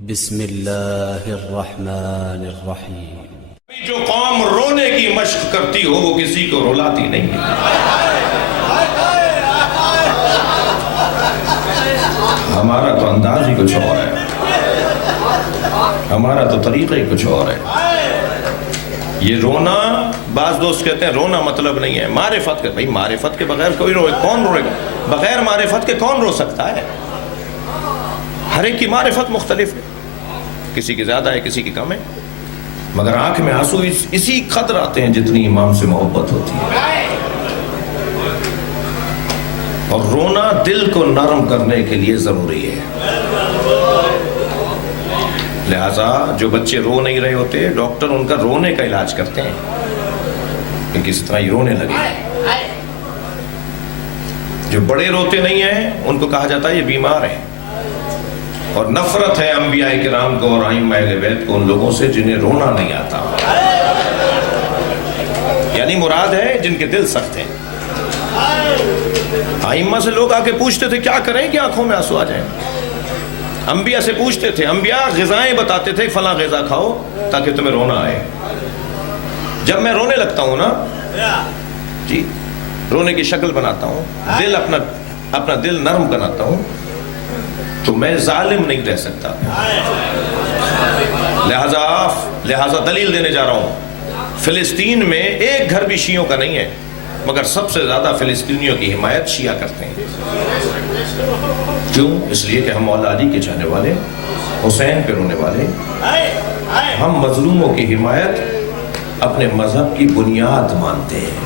بسم اللہ الرحمن الرحیم۔ جو قوم رونے کی مشق کرتی ہو وہ کسی کو رلاتی نہیں ہے۔ ہمارا تو انداز ہی کچھ اور ہے، ہمارا تو طریقہ ہی کچھ اور ہے۔ یہ رونا، بعض دوست کہتے ہیں رونا مطلب نہیں ہے معرفت کے۔ بھئی معرفت کے بغیر کوئی روئے، کون روئے گا؟ بغیر معرفت کے کون رو سکتا ہے؟ ہر ایک کی معرفت مختلف ہے، کسی کی زیادہ ہے، کسی کی کم ہے، مگر آنکھ میں آنسو اسی قدر آتے ہیں جتنی امام سے محبت ہوتی ہے۔ اور رونا دل کو نرم کرنے کے لیے ضروری ہے۔ لہذا جو بچے رو نہیں رہے ہوتے، ڈاکٹر ان کا رونے کا علاج کرتے ہیں کہ کس طرح یہ رونے لگے۔ جو بڑے روتے نہیں ہیں ان کو کہا جاتا ہے یہ بیمار ہیں۔ اور نفرت ہے انبیاء کرام کو اور ائمہ اہل بیت کو ان لوگوں سے جنہیں رونا نہیں آتا، یعنی مراد ہے جن کے دل سخت ہیں۔ ائمہ سے لوگ آ کے پوچھتے تھے کیا کریں کہ آنکھوں میں آنسو آ جائیں؟ انبیاء سے پوچھتے تھے، انبیاء غذائیں بتاتے تھے فلاں غذا کھاؤ تاکہ تمہیں رونا آئے۔ جب میں رونے لگتا ہوں نا جی، رونے کی شکل بناتا ہوں، دل اپنا دل نرم بناتا ہوں، تو میں ظالم نہیں رہ سکتا۔ لہذا دلیل دینے جا رہا ہوں، فلسطین میں ایک گھر بھی شیعوں کا نہیں ہے، مگر سب سے زیادہ فلسطینیوں کی حمایت شیعہ کرتے ہیں۔ کیوں؟ اس لیے کہ ہم مولا علی کے چاہنے والے، حسین پہ رونے والے، ہم مظلوموں کی حمایت اپنے مذہب کی بنیاد مانتے ہیں،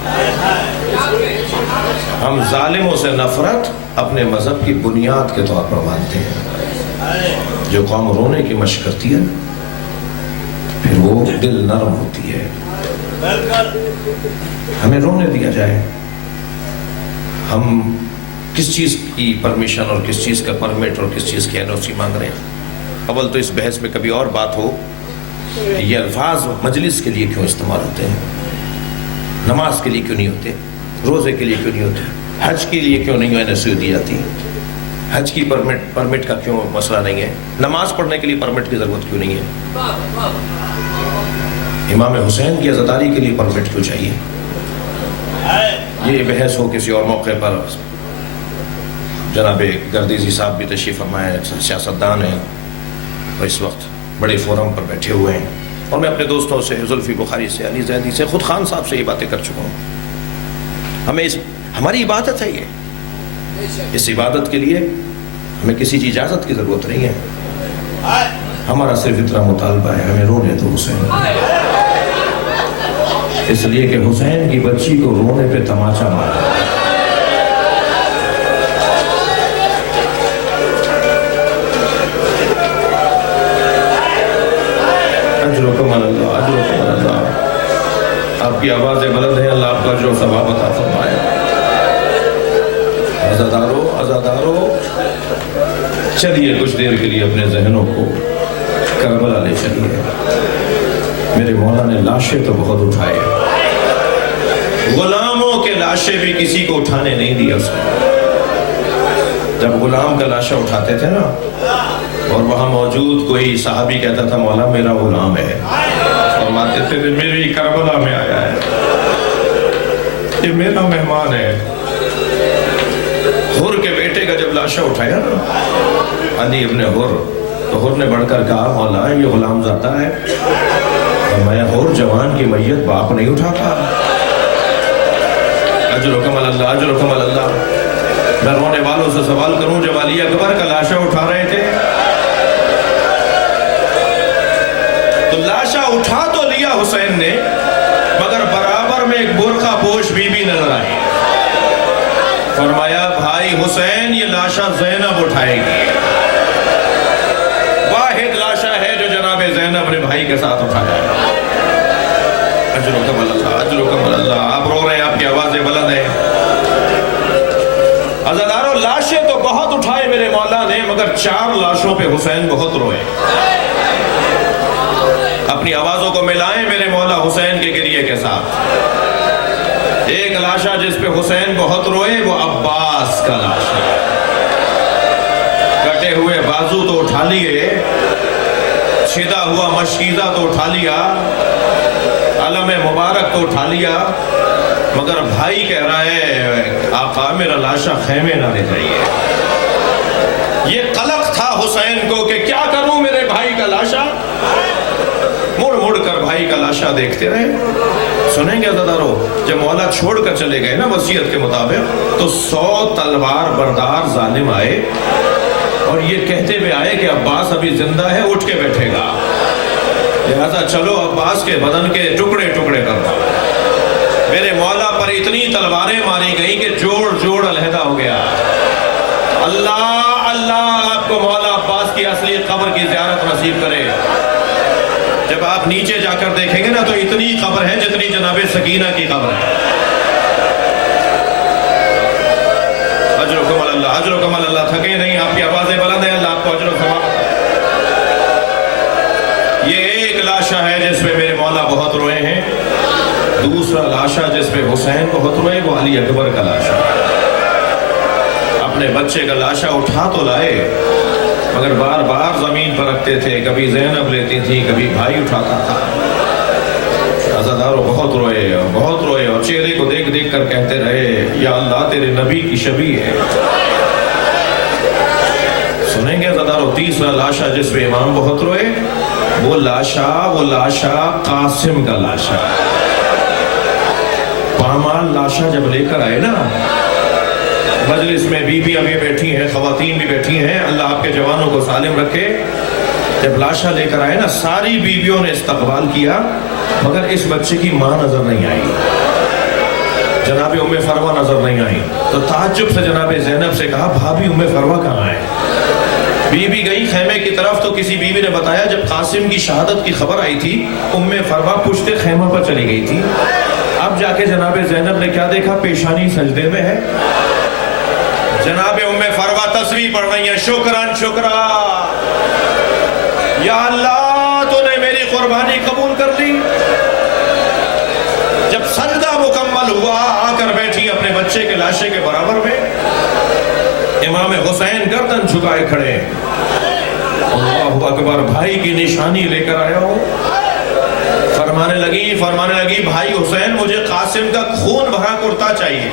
ہم ظالموں سے نفرت اپنے مذہب کی بنیاد کے طور پر مانتے ہیں۔ جو قوم رونے کی مشق کرتی ہے پھر وہ دل نرم ہوتی ہے۔ ہمیں رونے دیا جائے۔ ہم کس چیز کی پرمیشن اور کس چیز کا پرمٹ اور کس چیز کی NOC مانگ رہے ہیں؟ اول تو اس بحث میں کبھی اور بات ہو کہ یہ الفاظ مجلس کے لیے کیوں استعمال ہوتے ہیں، نماز کے لیے کیوں نہیں ہوتے، روزے کے لیے کیوں نہیں ہوتے، حج کے لیے کیوں نہیں NOC دی جاتی، حج کی پرمٹ کا کیوں مسئلہ نہیں ہے، نماز پڑھنے کے لیے پرمٹ کی ضرورت کیوں نہیں ہے، امام حسین کی عزاداری کے لیے پرمٹ کیوں چاہیے؟ یہ بحث ہو کسی اور موقع پر۔ جناب گردیزی صاحب بھی تشریف فرمائے، سیاستدان ہیں اور اس وقت بڑے فورم پر بیٹھے ہوئے ہیں، اور میں اپنے دوستوں سے، زلفی بخاری سے، علی زیدی سے، خود خان صاحب سے یہ باتیں کر چکا ہوں۔ ہماری عبادت ہے یہ، اس عبادت کے لیے ہمیں کسی کی اجازت کی ضرورت نہیں ہے۔ ہمارا صرف اتنا مطالبہ ہے، ہمیں رونے دو حسین، اس لیے کہ حسین کی بچی کو رونے پہ تماچا مارا۔ اجرکم اللہ، اجرکم اللہ، آپ کی آوازیں بلند ہیں، اللہ آپ کا اجر و ثواب عطا فرمائے۔ عزادارو چلیے کچھ دیر کے لیے اپنے ذہنوں کو کربلا لے چلیے۔ میرے مولا نے لاشیں تو بہت اٹھائے، غلاموں کے لاشیں بھی کسی کو اٹھانے نہیں دیا اس نے۔ جب غلام کا لاشہ اٹھاتے تھے نا، اور وہاں موجود کوئی صحابی کہتا تھا مولا میرا غلام ہے، فرماتے تھے میری کربلا میں آیا ہے، یہ میرا مہمان ہے۔ حر کے بیٹے کا جب لاشہ اٹھایا نا علی ابن حر، تو حر نے بڑھ کر کہا مولا یہ غلام زادہ ہے۔ فرمایا حر جوان کی میت باپ نہیں اٹھاتا۔ اجرکم اللہ، اجرکم اللہ۔ میں رونے والوں سے سوال کروں، جب علی اکبر کا لاشہ اٹھا رہے تھے تو لاشہ اٹھا تو لیا حسین نے، مگر برابر میں ایک برقع پوش بی بی نظر آئی۔ فرمایا بھائی حسین یہ لاشہ زینب اٹھائے گی۔ واحد لاشہ ہے جو جناب زینب نے بھائی کے ساتھ اٹھایا ہے۔ اجرکم اللہ، اجرکم اللہ۔ آپ رو رہے ہیں، آپ کی آوازیں بلند ہیں۔ عزادارو لاشیں تو بہت اٹھائے میرے مولا نے، مگر 4 لاشوں پہ حسین بہت روئے۔ اپنی آوازوں کو ملائیں میرے مولا حسین کے گریے کے ساتھ۔ ایک لاشہ جس پہ حسین بہت روئے وہ عباس کا لاشہ، کٹے ہوئے بازو تو اٹھا لیے چھیدا ہوا مشکیزہ تو اٹھا لیا، علم مبارک تو اٹھا لیا، مگر بھائی کہہ رہا ہے آقا میرا لاشا خیمے نہ لے جائیے۔ یہ قلق تھا حسین کو کہ کیا کروں میرے بھائی کا لاشا۔ مڑ مڑ کر بھائی کا لاشا دیکھتے رہے۔ سنیں گے عزادارو، جب مولا چھوڑ کر چلے گئے نا وصیت کے مطابق، تو 100 تلوار بردار ظالم آئے اور یہ کہتے ہوئے آئے کہ عباس ابھی زندہ ہے، اٹھ کے بیٹھے گا، لہذا چلو عباس کے بدن کے ٹکڑے ٹکڑے کر دو۔ میرے مولا پر اتنی تلواریں ماری گئی کہ جوڑ جوڑ علیحدہ ہو گیا۔ اللہ اللہ آپ کو مولا عباس کی اصلی قبر کی زیارت نصیب کرے۔ جب آپ نیچے جا کر دیکھیں گے نا تو اتنی قبر ہے جتنی جناب سکینہ کی قبر ہے۔ اجر و کمال اللہ، اجر و کمال اللہ، تھکے نہیں، آپ کی آوازیں بلند ہیں، اللہ آپ کو اجر و ثواب۔ یہ ایک لاشا ہے جس پہ میرے مولا بہت روئے ہیں، دوسرا لاشا جس پہ حسین بہت روئے وہ علی اکبر کا لاشا۔ اپنے بچے کا لاشا اٹھا تو لائے مگر بار بار زمین پر رکھتے تھے، کبھی زینب لیتی تھی، کبھی بھائی اٹھاتا تھا۔ عزادارو بہت روئے اور چہرے کو دیکھ دیکھ کر کہتے رہے یا اللہ تیرے نبی کی شبیہ ہے۔ سنیں گے عزادارو تیسرا لاشا جس پہ امام بہت روئے، وہ لاشا قاسم کا لاشا۔ پامال لاشا جب لے کر آئے نا مجلس میں، بیوی ابھی بیٹھی ہیں، خواتین بھی بیٹھی ہیں، اللہ آپ کے جوانوں کو سالم رکھے۔ جب لاشا لے کر آئے نا ساری بیویوں نے استقبال کیا مگر اس بچے کی ماں نظر نہیں آئی، جناب ام فروہ نظر نہیں آئی۔ تو تعجب سے جناب زینب سے کہا بھابی ام فروہ کہاں ہے؟ بیوی گئی خیمے کی طرف تو کسی بیوی نے بتایا جب قاسم کی شہادت کی خبر آئی تھی ام فروہ پشتے خیمہ پر چلی گئی تھی۔ اب جا کے جناب زینب نے کیا دیکھا؟ پیشانی سجدے میں ہے، جناب ام فروہ تسبیح پڑھ رہی ہیں، شکران شکرا، یا اللہ تو نے میری قربانی قبول کر لی۔ جب سجدہ مکمل ہوا آ کر بیٹھی اپنے بچے کے لاشے کے برابر میں، امام حسین گردن جھکائے کھڑے، اللہ اکبر، بھائی کی نشانی لے کر آیا ہوں۔ فرمانے لگی بھائی حسین مجھے قاسم کا خون بھرا کرتا چاہیے۔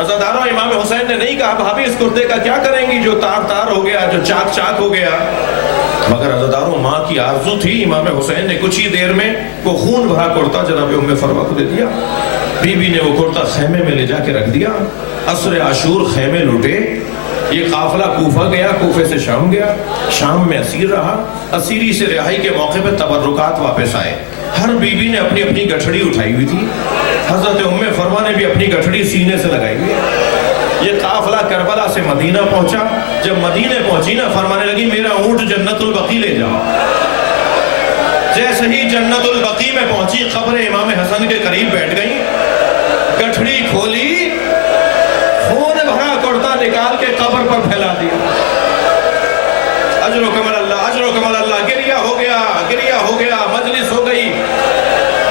عزادارو امام حسین نے نہیں کہا بھابی اس کرتے کا کیا کریں گی جو تار تار ہو گیا، جو چاک چاک ہو گیا، مگر عزادارو ماں کی آرزو تھی۔ امام حسین نے کچھ ہی دیر میں وہ خون بھرا کرتا جناب ام فروہ کو دے دیا۔ بی بی نے وہ کرتا خیمے میں لے جا کے رکھ دیا۔ عصر عاشور خیمے لوٹے، یہ قافلہ کوفہ گیا، کوفے سے شام گیا، شام میں اسیر رہا، اسیری سے رہائی کے موقع پہ تبرکات واپس آئے۔ ہر بی بی نے اپنی اپنی گٹھڑی اٹھائی ہوئی تھی، حضرت ام فروہ نے بھی اپنی گٹھڑی سینے سے لگائی ہوئی۔ یہ قافلہ کربلا سے مدینہ پہنچا، جب مدینہ پہنچی نا فرمانے لگی میرا اونٹ جنت البقیع لے جاؤ۔ جیسے ہی جنت البقیع میں پہنچی قبر امام حسن کے قریب بیٹھ گئی، گٹھڑی کھولی، خون بھرا کرتا نکال کے قبر پر پھیلا دیا۔ اجر و کمال اللہ، اجر و کمال اللہ، گریہ ہو گیا، مجلس ہو گئی۔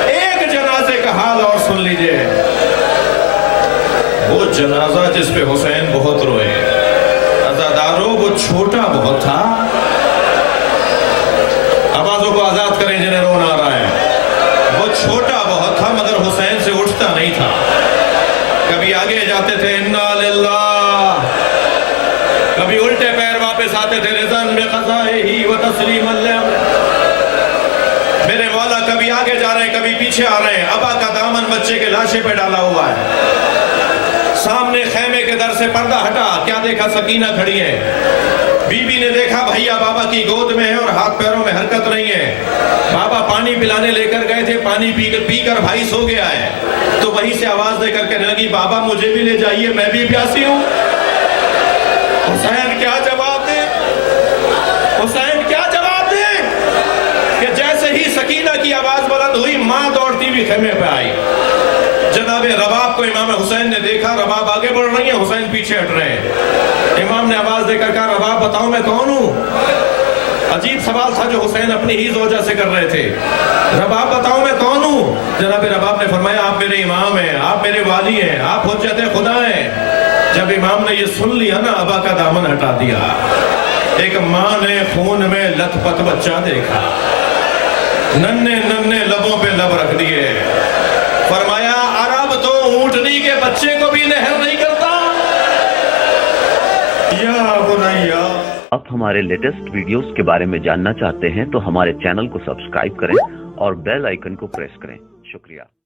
ایک جنازے کا حال اور سن لیجئے، وہ جنازہ جس پہ حسین بہت روئے، عزادارو وہ چھوٹا بہت تھا۔ آوازوں کو آزاد کریں جنہیں رونا آ رہا ہے۔ وہ چھوٹا بہت تھا مگر حسین سے اٹھتا نہیں تھا۔ کبھی آگے جاتے تھے انا للہ، کبھی الٹے پیر واپس آتے تھے رضن بقضائہ و تسلیم اللہ۔ میرے مولا کبھی آگے جا رہے ہیں کبھی پیچھے آ رہے ہیں، ابا کا دامن بچے کے لاشے پہ ڈالا ہوا ہے۔ سامنے خیمے کے در سے پردہ ہٹا، کیا دیکھا؟ سکینہ کھڑی ہے۔ بی بی نے دیکھا بھیا بابا کی گود میں ہے اور ہاتھ پیروں میں حرکت نہیں ہے۔ بابا پانی پلانے لے کر گئے تھے، پانی پی کر بھائی سو گیا ہے، تو وہیں سے آواز دے کر کہنے لگی بابا مجھے بھی لے جائیے، میں بھی پیاسی ہوں۔ حسین کیا جواب دے؟ حسین کیا جواب دے کہ جیسے ہی سکینہ کی آواز بلند ہوئی ماں دوڑتی بھی خیمے پہ آئی۔ جناب رباب کو امام حسین نے دیکھا، رباب آگے بڑھ رہی ہیں، حسین پیچھے ہٹ رہے ہیں۔ امام نے آواز دے کر کہا رباب بتاؤ میں کون ہوں؟ عجیب سوال تھا جو حسین اپنی ہی زوجہ سے کر رہے تھے۔ رباب بتاؤ میں کون ہوں؟ جناب رباب نے فرمایا آپ میرے امام ہیں، آپ میرے والی ہیں، آپ حجت خدا ہیں۔ جب امام نے یہ سن لیا نا ابا کا دامن ہٹا دیا۔ ایک ماں نے خون میں لت پت بچہ دیکھا، ننھے ننھے لبوں پہ لب رکھ دیے، فرمایا عرب تو اونٹنی کے بچے کو بھی نہر نہیں کرتا۔ یا بنیا، آپ ہمارے لیٹسٹ ویڈیوز کے بارے میں جاننا چاہتے ہیں تو ہمارے چینل کو سبسکرائب کریں اور بیل آئیکن کو پریس کریں۔ شکریہ۔